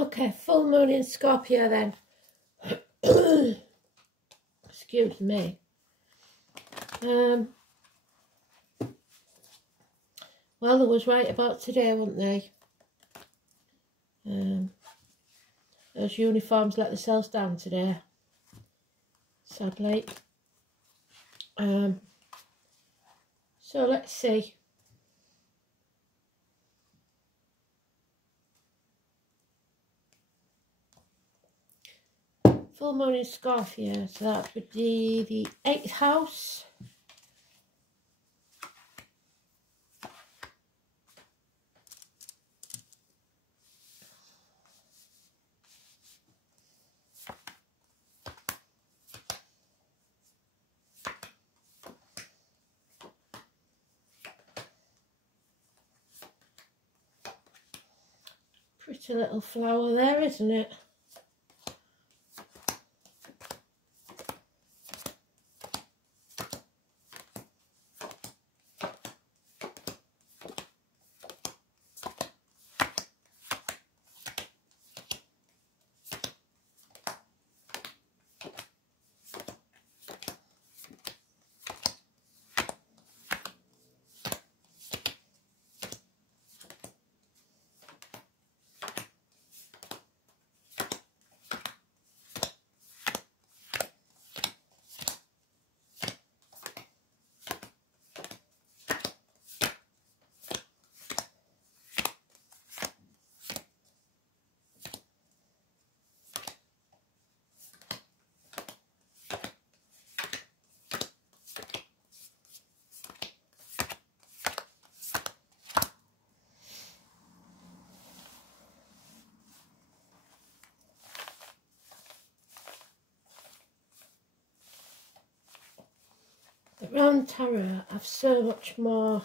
Okay, full moon in Scorpio then. Excuse me. Well, they was right about today, weren't they? Those uniforms let themselves down today, sadly. So let's see. Full moon in Scorpio, so that would be the 8th house. Pretty little flower there, isn't it? The round tarot have so much more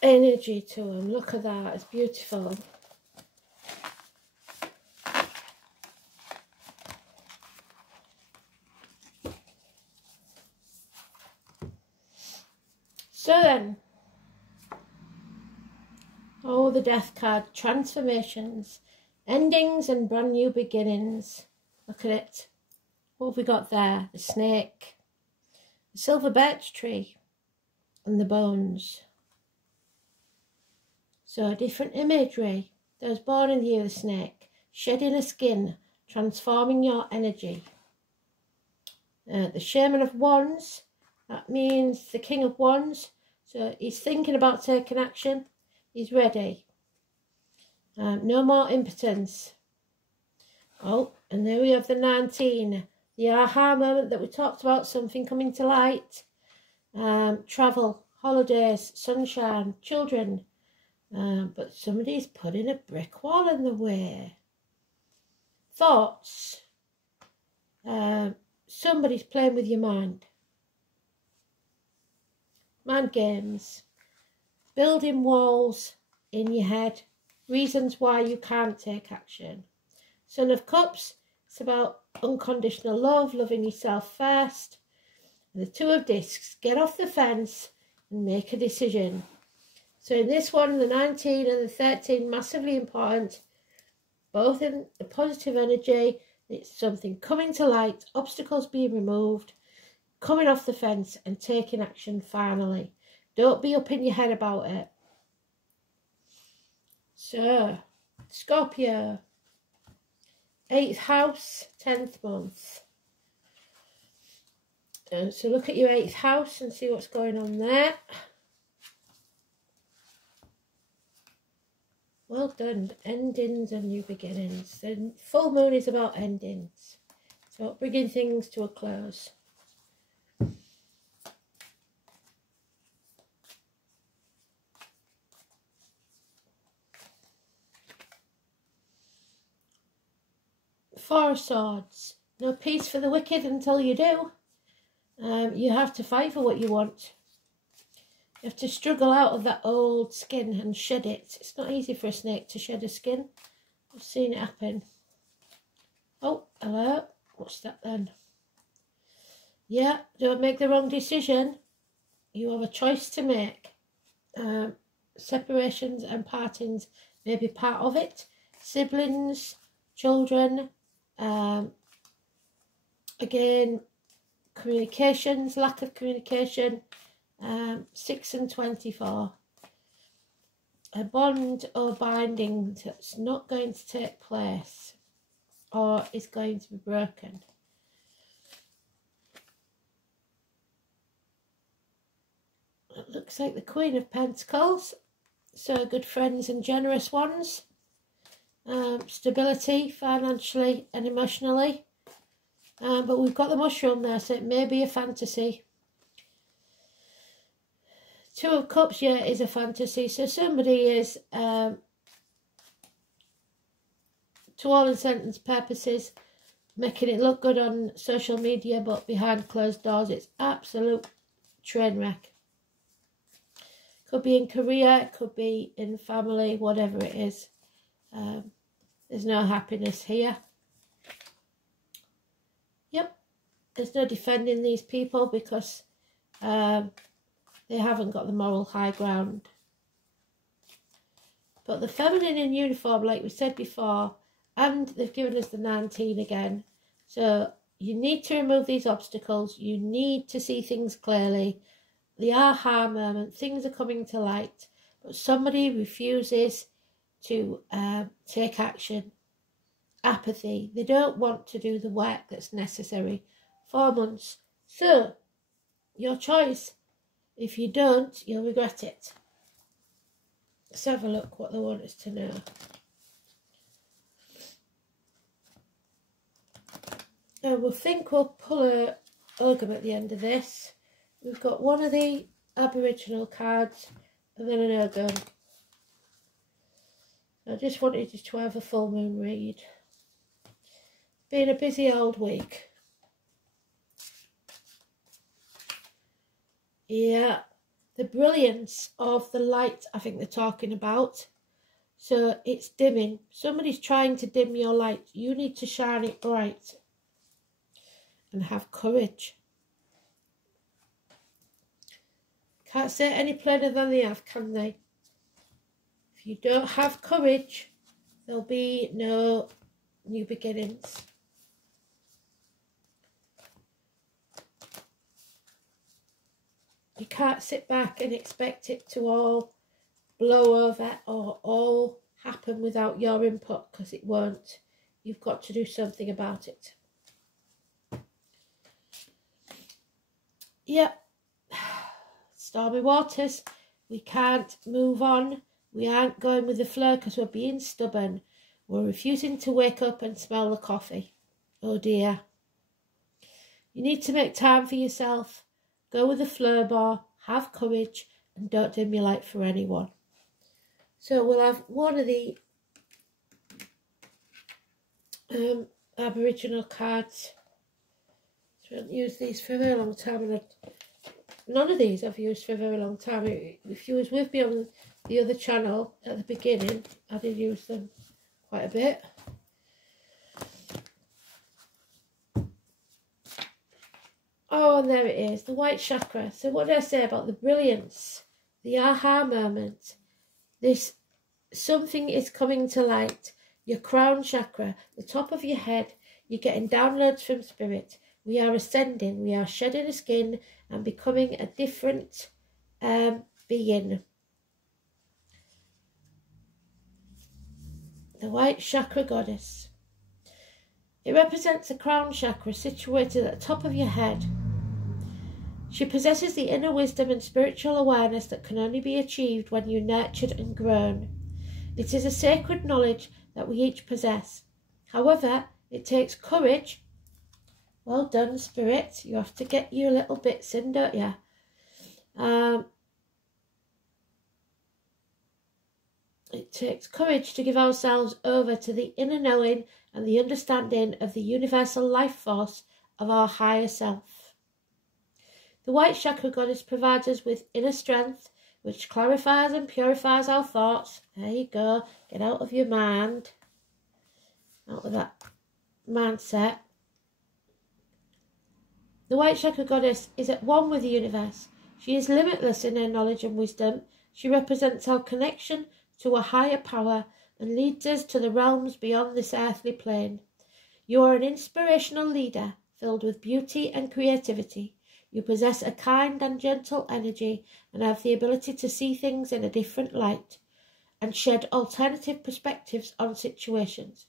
energy to them. Look at that, it's beautiful. So then, oh, the Death card, transformations, endings and brand new beginnings. Look at it. What have we got there? The snake, the silver birch tree, and the bones. So different imagery. Those born in the year of the snake, shedding a skin, transforming your energy. The Shaman of Wands, that means the King of Wands. So he's thinking about taking action. He's ready. No more impotence. Oh, and there we have the 19. The aha moment that we talked about, something coming to light. Travel, holidays, sunshine, children. But somebody's putting a brick wall in the way. Thoughts. Somebody's playing with your mind. Mind games. Building walls in your head. Reasons why you can't take action. Son of Cups. It's about unconditional love, loving yourself first. And the Two of Discs. Get off the fence and make a decision. So in this one, the 19 and the 13, massively important. Both in the positive energy. It's something coming to light, obstacles being removed, coming off the fence and taking action finally. Don't be up in your head about it. So, Scorpio, 8th house, 10th month. So look at your 8th house and see what's going on there. Well done. Endings and new beginnings. The full moon is about endings. It's about bringing things to a close. Four of Swords. No peace for the wicked until you do. You have to fight for what you want. You have to struggle out of that old skin and shed it. It's not easy for a snake to shed a skin. I've seen it happen. Oh, hello. What's that then? Yeah, don't make the wrong decision. You have a choice to make. Separations and partings may be part of it. siblings, children, again, communications, lack of communication, 6 and 24. A bond or binding that's not going to take place or is going to be broken. It looks like the Queen of Pentacles, so good friends and generous ones. Stability financially and emotionally. But we've got the mushroom there, so it may be a fantasy. 2 of Cups, yeah, is a fantasy. So somebody is, to all intents and purposes, making it look good on social media, but behind closed doors, it's absolute train wreck. Could be in career, it could be in family, whatever it is. There's no happiness here. Yep, there's no defending these people because they haven't got the moral high ground. But the feminine in uniform, like we said before, and they've given us the 19 again. So you need to remove these obstacles. You need to see things clearly. The aha moment, things are coming to light, but somebody refuses to take action. Apathy. They don't want to do the work that's necessary. 4 months. So, your choice. If you don't, you'll regret it. Let's have a look what they want us to know. And we'll think we'll pull a Ogre at the end of this. We've got one of the Aboriginal cards and then an Ogre. I just wanted you to have a full moon read. It's been a busy old week. Yeah, the brilliance of the light I think they're talking about. So it's dimming. Somebody's trying to dim your light. You need to shine it bright. And have courage. Can't say it any plainer than they have, can they? If you don't have courage, there'll be no new beginnings. You can't sit back and expect it to all blow over or all happen without your input, because it won't. You've got to do something about it. Yep. Stormy waters. We can't move on. We aren't going with the flow because we're being stubborn. We're refusing to wake up and smell the coffee. Oh dear. You need to make time for yourself. Go with the flow bar. Have courage and don't dim your light for anyone. So we'll have one of the Aboriginal cards. So I haven't used these for a very long time, and none of these I've used for a very long time. If you was with me on the other channel at the beginning, I did use them quite a bit. Oh, and there it is, the white chakra. So what did I say about the brilliance, the aha moment? This, something is coming to light. Your crown chakra, the top of your head, you're getting downloads from spirit. We are ascending, we are shedding a skin and becoming a different being. The white chakra goddess. It represents the crown chakra situated at the top of your head. She possesses the inner wisdom and spiritual awareness that can only be achieved when you're nurtured and grown. It is a sacred knowledge that we each possess. However, it takes courage. Well done, Spirit. You have to get your little bits in, don't you? It takes courage to give ourselves over to the inner knowing and the understanding of the universal life force of our higher self. The white chakra goddess provides us with inner strength, which clarifies and purifies our thoughts. There you go. Get out of your mind. Out of that mindset. The white chakra goddess is at one with the universe. She is limitless in her knowledge and wisdom. She represents our connection to a higher power, and leads us to the realms beyond this earthly plane. You are an inspirational leader, filled with beauty and creativity. You possess a kind and gentle energy and have the ability to see things in a different light and shed alternative perspectives on situations.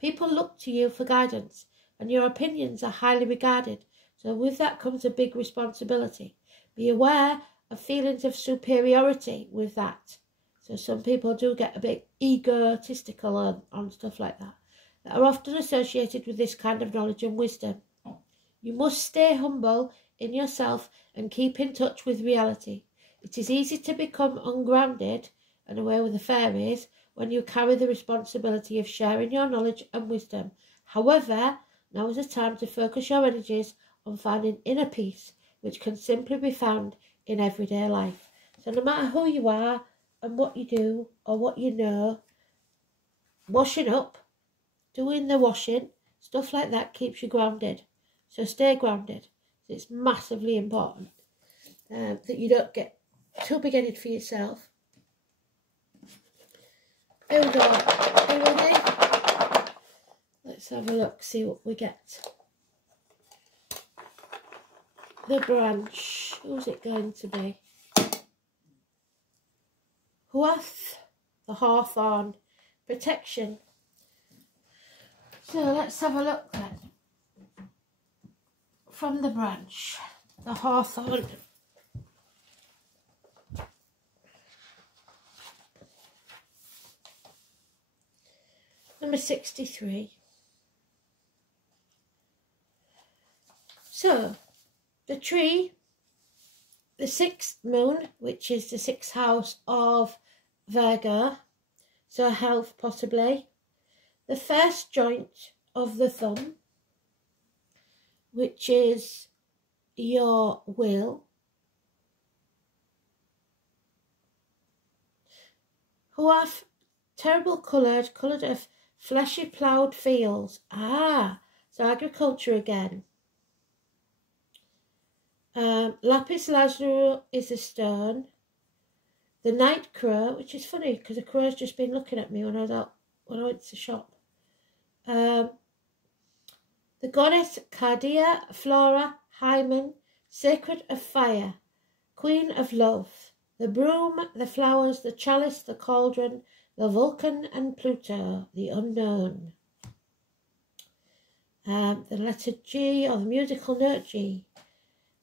People look to you for guidance, and your opinions are highly regarded, so with that comes a big responsibility. Be aware of feelings of superiority with that. So some people do get a bit egotistical on stuff like that are often associated with this kind of knowledge and wisdom. You must stay humble in yourself and keep in touch with reality. It is easy to become ungrounded and away with the fairies when you carry the responsibility of sharing your knowledge and wisdom. However, now is the time to focus your energies on finding inner peace, which can simply be found in everyday life. So no matter who you are and what you do or what you know, washing up, doing the washing, stuff like that keeps you grounded. So stay grounded. It's massively important that you don't get too big-headed for yourself. Hold on. Are you ready? Let's have a look, see what we get. The branch. Who's it going to be? Huath, the hawthorn. Protection. So let's have a look then. From the branch, the hawthorn. Number 63. So, the tree, the sixth moon, which is the sixth house of Virgo, so health possibly. The first joint of the thumb, which is your will. Who are terrible coloured of fleshy ploughed fields. So agriculture again. Lapis lazuli is a stone. The night crow, which is funny because the crow's just been looking at me when I went to the shop. The goddess Cardia, Flora, Hymen, sacred of fire, queen of love, the broom, the flowers, the chalice, the cauldron, the Vulcan and Pluto, the unknown. The letter G, or the musical note G.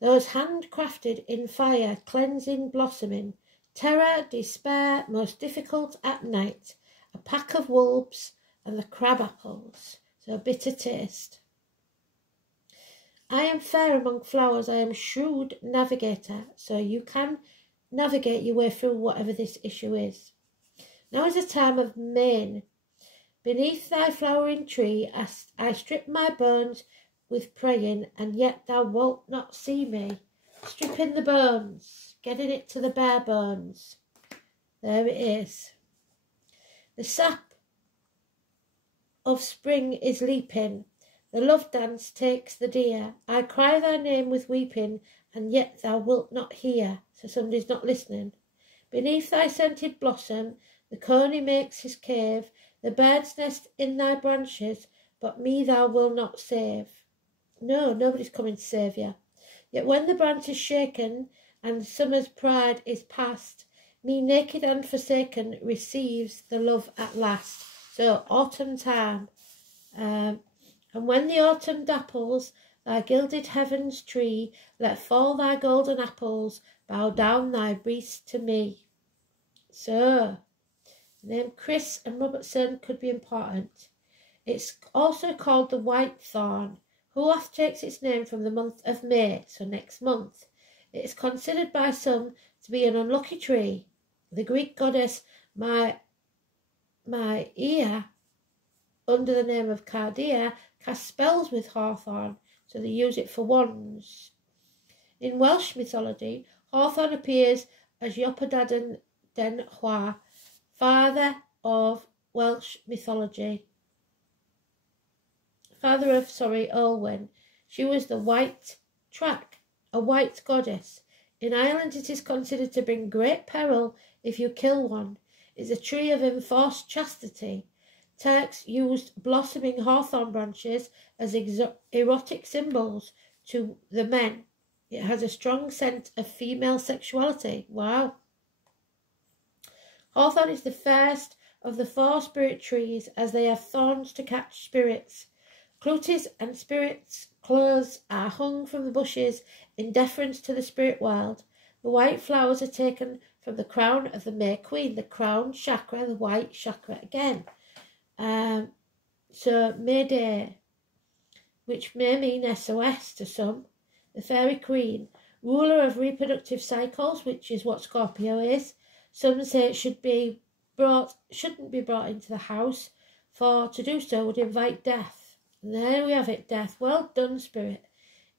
Those handcrafted in fire, cleansing, blossoming, terror, despair, most difficult at night, a pack of wolves, and the crab apples, so a bitter taste. I am fair among flowers, I am shrewd navigator, so you can navigate your way through whatever this issue is. Now is a time of main. Beneath thy flowering tree I strip my bones with praying, and yet thou wilt not see me. Stripping the bones, getting it to the bare bones. There it is. The sap of spring is leaping. The love dance takes the deer. I cry thy name with weeping, and yet thou wilt not hear. So somebody's not listening. Beneath thy scented blossom, the coney makes his cave. The birds nest in thy branches, but me thou wilt not save. No, nobody's coming to save you. Yet when the branch is shaken, and summer's pride is past, me naked and forsaken receives the love at last. So autumn time. And when the autumn dapples thy gilded heaven's tree, let fall thy golden apples, bow down thy breast to me. So, the name Chris and Robertson could be important. It's also called the white thorn. Huath takes its name from the month of May, so next month. It is considered by some to be an unlucky tree. The Greek goddess Maia, under the name of Cardia, cast spells with hawthorn, so they use it for wands. In Welsh mythology, hawthorn appears as Yopadaden den Hwa, father of Welsh mythology. Father of, Olwen. She was the white track, a white goddess. In Ireland it is considered to bring great peril if you kill one. is a tree of enforced chastity. Turks used blossoming hawthorn branches as erotic symbols to the men. It has a strong scent of female sexuality. Wow. Hawthorn is the first of the 4 spirit trees, as they have thorns to catch spirits. Cluties and spirits' clothes are hung from the bushes in deference to the spirit world. The white flowers are taken from the crown of the May Queen, the crown chakra, the white chakra again. So May Day, which may mean SOS to some. The fairy queen, ruler of reproductive cycles, which is what Scorpio is. Some say it shouldn't be brought into the house, for to do so would invite death. And there we have it, death. Well done, spirit.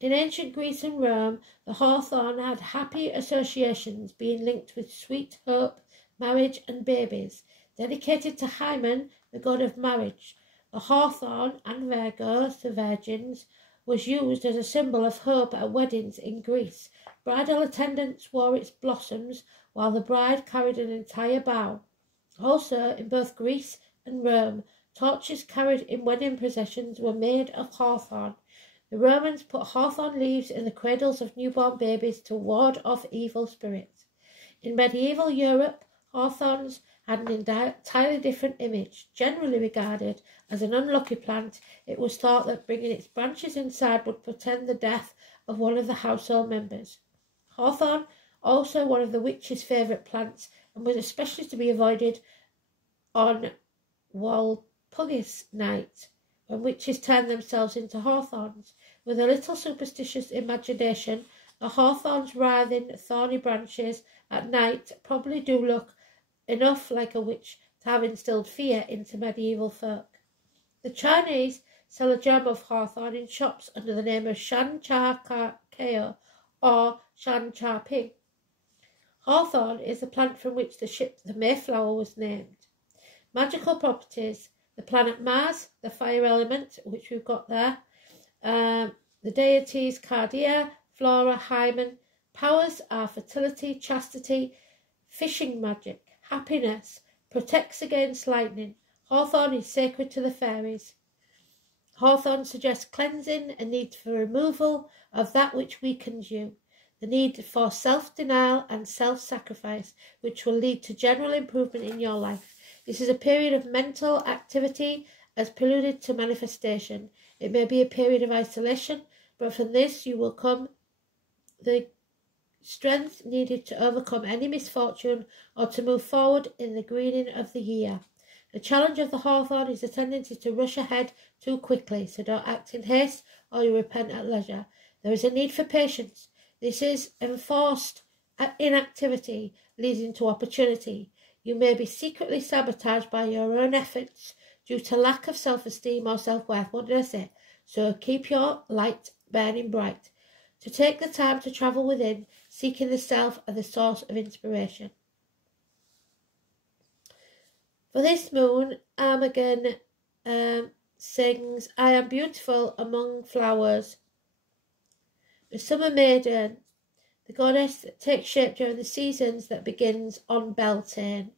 In ancient Greece and Rome, the hawthorn had happy associations, being linked with sweet hope, marriage and babies. Dedicated to Hymen, the god of marriage, the hawthorn and Virgos, the virgins, was used as a symbol of hope at weddings in Greece. Bridal attendants wore its blossoms, while the bride carried an entire bough. Also, in both Greece and Rome, torches carried in wedding processions were made of hawthorn. The Romans put hawthorn leaves in the cradles of newborn babies to ward off evil spirits. In medieval Europe, hawthorns had an entirely different image. Generally regarded as an unlucky plant, it was thought that bringing its branches inside would portend the death of one of the household members. Hawthorn, also one of the witch's favourite plants, and was especially to be avoided on Walpurgis night, when witches turn themselves into hawthorns. With a little superstitious imagination, a hawthorn's writhing, thorny branches at night probably do look enough like a witch to have instilled fear into medieval folk. The Chinese sell a gem of hawthorn in shops under the name of Shan Cha Keo or Shan Cha Ping. Hawthorn is the plant from which the ship the Mayflower was named. Magical properties: the planet Mars, the fire element, which we've got there, the deities Cardia, Flora, Hymen. Powers are fertility, chastity, fishing magic, happiness, protects against lightning. Hawthorn is sacred to the fairies. Hawthorn suggests cleansing, a need for removal of that which weakens you, the need for self-denial and self-sacrifice, which will lead to general improvement in your life. This is a period of mental activity as preluded to manifestation. It may be a period of isolation, but from this you will come the strength needed to overcome any misfortune or to move forward in the greening of the year. The challenge of the hawthorn is the tendency to rush ahead too quickly, so don't act in haste or you repent at leisure. There is a need for patience. This is enforced inactivity leading to opportunity. You may be secretly sabotaged by your own efforts due to lack of self-esteem or self-worth. What did I say? So keep your light burning bright. To take the time to travel within, seeking the self as the source of inspiration. For this moon, Armageddon sings, I am beautiful among flowers. The summer maiden, the goddess that takes shape during the seasons that begins on Beltane.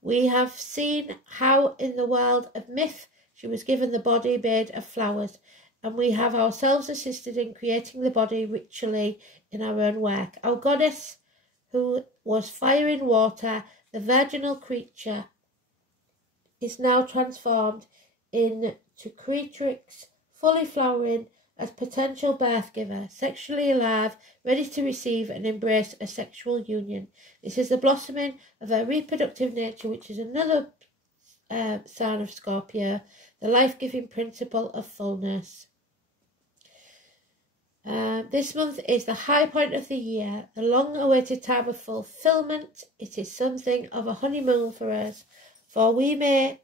We have seen how in the world of myth she was given the body made of flowers, and we have ourselves assisted in creating the body ritually in our own work. Our goddess, who was fire in water, the virginal creature, is now transformed into creatrix, fully flowering as potential birth giver, sexually alive, ready to receive and embrace a sexual union. This is the blossoming of her reproductive nature, which is another sign of Scorpio, the life-giving principle of fullness. This month is the high point of the year, the long-awaited time of fulfillment. It is something of a honeymoon for us, for we may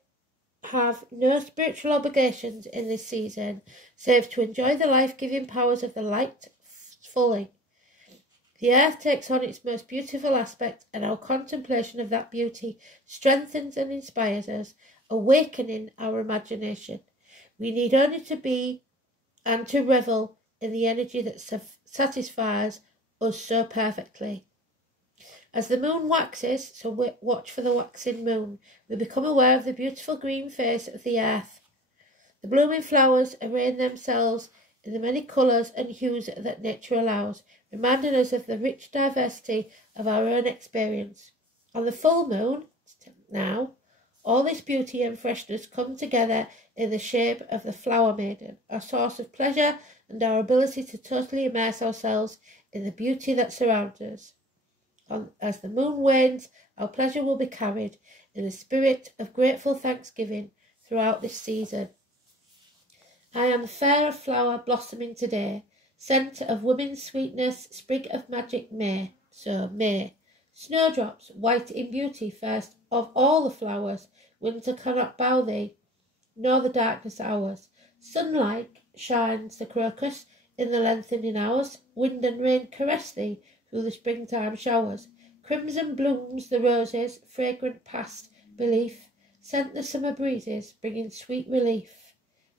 have no spiritual obligations in this season, save to enjoy the life-giving powers of the light fully. The earth takes on its most beautiful aspect, and our contemplation of that beauty strengthens and inspires us, awakening our imagination. We need only to be and to revel in the energy that satisfies us so perfectly. As the moon waxes, so watch for the waxing moon, we become aware of the beautiful green face of the earth. The blooming flowers arrange themselves in the many colours and hues that nature allows, reminding us of the rich diversity of our own experience. On the full moon, now, all this beauty and freshness come together in the shape of the flower maiden, our source of pleasure and our ability to totally immerse ourselves in the beauty that surrounds us. As the moon wanes, our pleasure will be carried in a spirit of grateful thanksgiving throughout this season. I am the fair flower blossoming today, scent of women's sweetness, sprig of magic May. So May. Snowdrops, white in beauty, first of all the flowers, winter cannot bow thee, nor the darkness ours. Sunlight shines the crocus in the lengthening hours, wind and rain caress thee through the springtime showers. Crimson blooms the roses, fragrant past belief, scent the summer breezes, bringing sweet relief.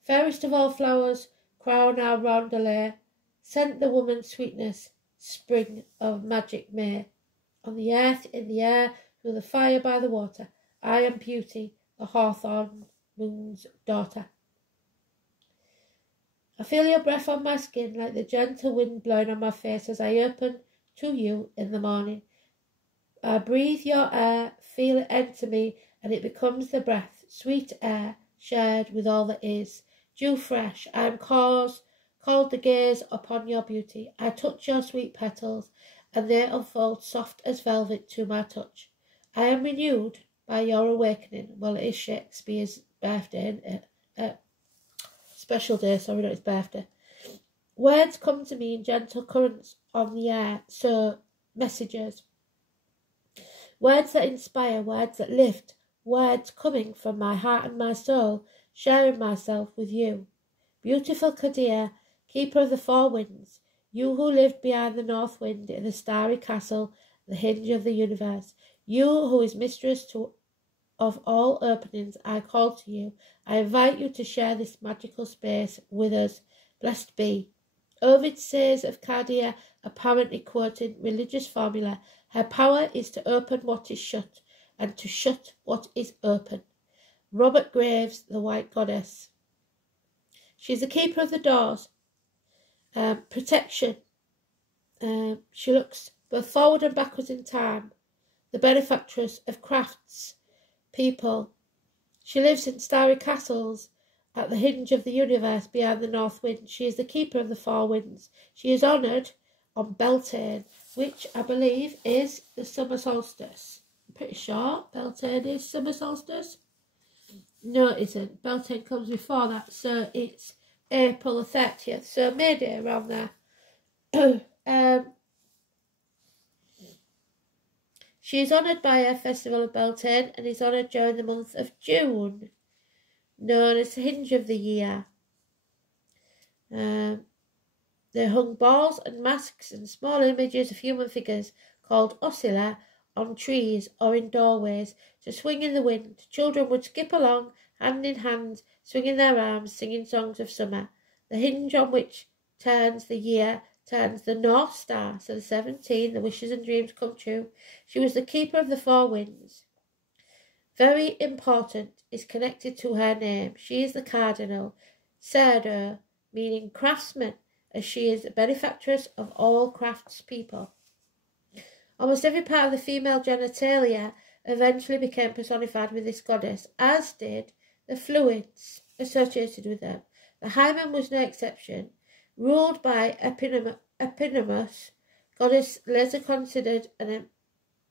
Fairest of all flowers, crown our roundelay, scent the woman's sweetness, spring of magic May. On the earth, in the air, through the fire by the water, I am beauty, the hawthorn moon's daughter. I feel your breath on my skin like the gentle wind blowing on my face as I open to you in the morning. I breathe your air, feel it enter me, and it becomes the breath, sweet air, shared with all that is. Dew fresh, I am called to gaze upon your beauty. I touch your sweet petals, and they unfold soft as velvet to my touch. I am renewed by your awakening. Well, it is Shakespeare's birthday, isn't it? Special day, sorry, not his birthday. Words come to me in gentle currents on the air, so messages. Words that inspire, words that lift, words coming from my heart and my soul, sharing myself with you. Beautiful Kadir, keeper of the four winds, you who lived behind the north wind in the starry castle, the hinge of the universe, you who is mistress of all openings, I call to you. I invite you to share this magical space with us. Blessed be. Ovid says of Kadir, apparently quoting religious formula, her power is to open what is shut, and to shut what is open. Robert Graves, the White Goddess. She is the keeper of the doors, protection. She looks both forward and backwards in time, the benefactress of crafts, people. She lives in starry castles at the hinge of the universe beyond the north wind. She is the keeper of the four winds. She is honoured on Beltane, which I believe is the summer solstice. I'm pretty sure Beltane is summer solstice. No, it isn't. Beltane comes before that, so it's April the 30th. So May Day around there. She is honoured by her festival of Beltane and is honoured during the month of June, known as the hinge of the year. They hung balls and masks and small images of human figures called oscilla on trees or in doorways to swing in the wind. Children would skip along, hand in hand, swinging their arms, singing songs of summer. The hinge on which turns the year turns the North Star, so the 17, the wishes and dreams come true. She was the keeper of the four winds. Very important is connected to her name. She is the cardinal, Serdo, meaning craftsman, as she is the benefactress of all craftspeople. Almost every part of the female genitalia eventually became personified with this goddess, as did the fluids associated with them. The hymen was no exception. Ruled by Eponymous, goddess later considered an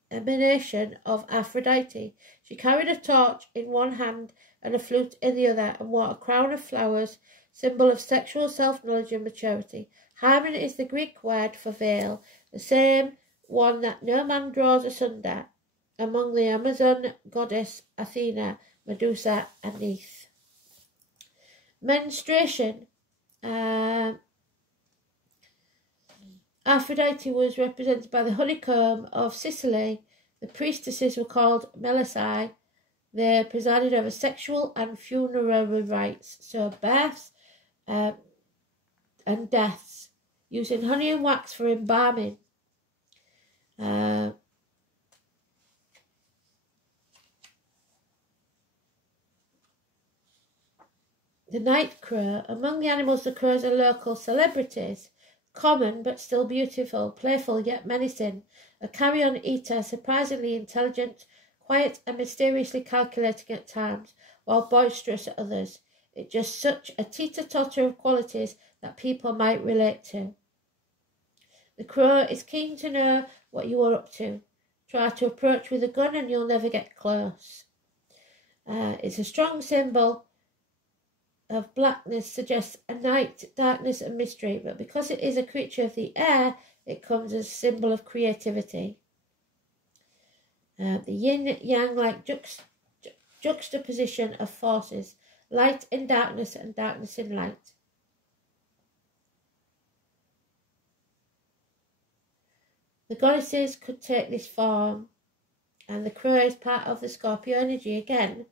emanation of Aphrodite. She carried a torch in one hand and a flute in the other, and wore a crown of flowers, symbol of sexual self-knowledge and maturity. Hymen is the Greek word for veil, the same one that no man draws asunder, among the Amazon goddess Athena, Medusa, and Neith. Menstruation. Aphrodite was represented by the honeycomb of Sicily. The priestesses were called Melissae. They presided over sexual and funerary rites, so births and deaths, using honey and wax for embalming. The night crow. Among the animals, the crows are local celebrities. Common but still beautiful, playful yet menacing. A carrion eater, surprisingly intelligent, quiet and mysteriously calculating at times, while boisterous at others. It's just such a teeter-totter of qualities that people might relate to. The crow is keen to know what you are up to. Try to approach with a gun and you'll never get close. It's a strong symbol of blackness, suggests a night, darkness and mystery, but because it is a creature of the air, it comes as a symbol of creativity. The yin-yang like juxtaposition of forces, light in darkness and darkness in light. The goddesses could take this form, and the crow is part of the Scorpio energy again.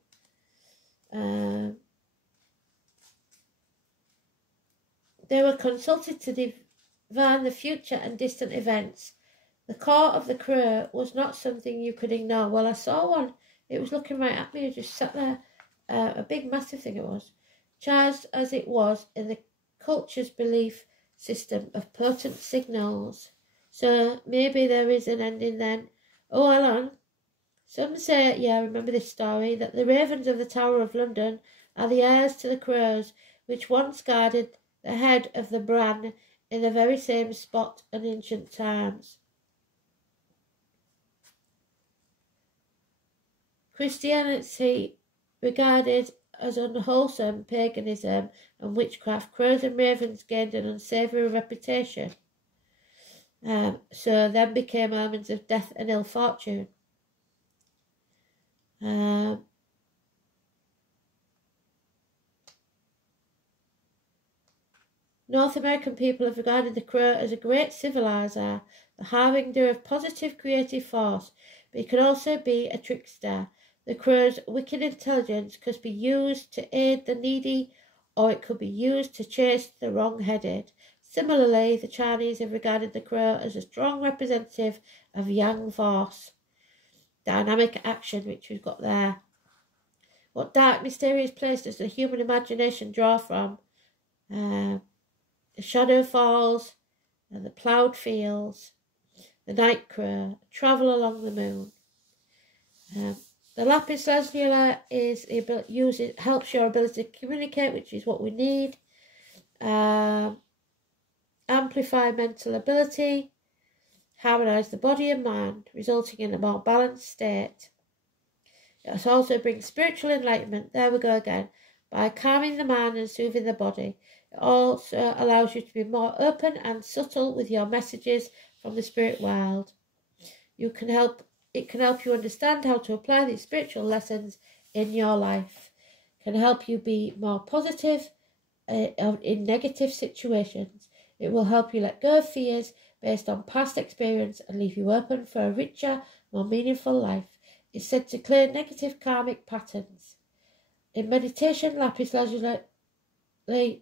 They were consulted to divine the future and distant events. The core of the crow was not something you could ignore. Well, I saw one. It was looking right at me. It just sat there. A big, massive thing it was. Charged as it was in the culture's belief system of potent signals. So maybe there is an ending then. Oh, hold on. Some say, yeah, I remember this story, that the ravens of the Tower of London are the heirs to the crows, which once guarded the head of the Bran in the very same spot in ancient times. Christianity regarded as unwholesome paganism and witchcraft, crows and ravens gained an unsavoury reputation. So then became omens of death and ill fortune. North American people have regarded the crow as a great civilizer, the harbinger of positive creative force, but it can also be a trickster. The crow's wicked intelligence could be used to aid the needy, or it could be used to chase the wrong-headed. Similarly, the Chinese have regarded the crow as a strong representative of yang force, dynamic action, which we've got there. What dark, mysterious place does the human imagination draw from? The shadow falls, and the ploughed fields, the night crow, travel along the moon. The lapis lazuli helps your ability to communicate, which is what we need. Amplify mental ability, harmonise the body and mind, resulting in a more balanced state. It also brings spiritual enlightenment, there we go again, by calming the mind and soothing the body. It also allows you to be more open and subtle with your messages from the spirit world. It can help you understand how to apply these spiritual lessons in your life. It can help you be more positive in negative situations. It will help you let go of fears based on past experience and leave you open for a richer, more meaningful life. It's said to clear negative karmic patterns. In meditation, lapis lazuli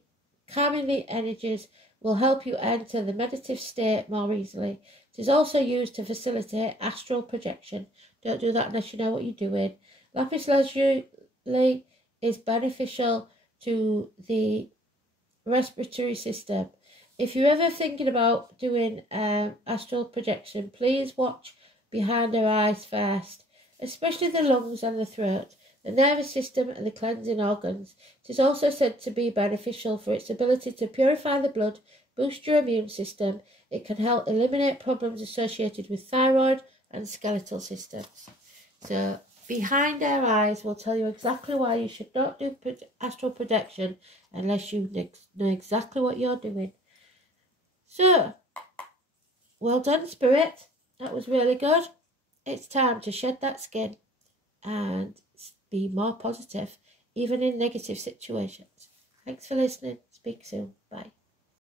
calming the energies will help you enter the meditative state more easily. It is also used to facilitate astral projection. Don't do that unless you know what you're doing. Lapis lazuli is beneficial to the respiratory system. If you're ever thinking about doing astral projection, please watch behind our eyes first, especially the lungs and the throat, the nervous system and the cleansing organs. It is also said to be beneficial for its ability to purify the blood, boost your immune system. It can help eliminate problems associated with thyroid and skeletal systems. So behind our eyes will tell you exactly why you should not do astral projection unless you know exactly what you're doing. So, well done, Spirit. That was really good. It's time to shed that skin and be more positive, even in negative situations. Thanks for listening. Speak soon. Bye.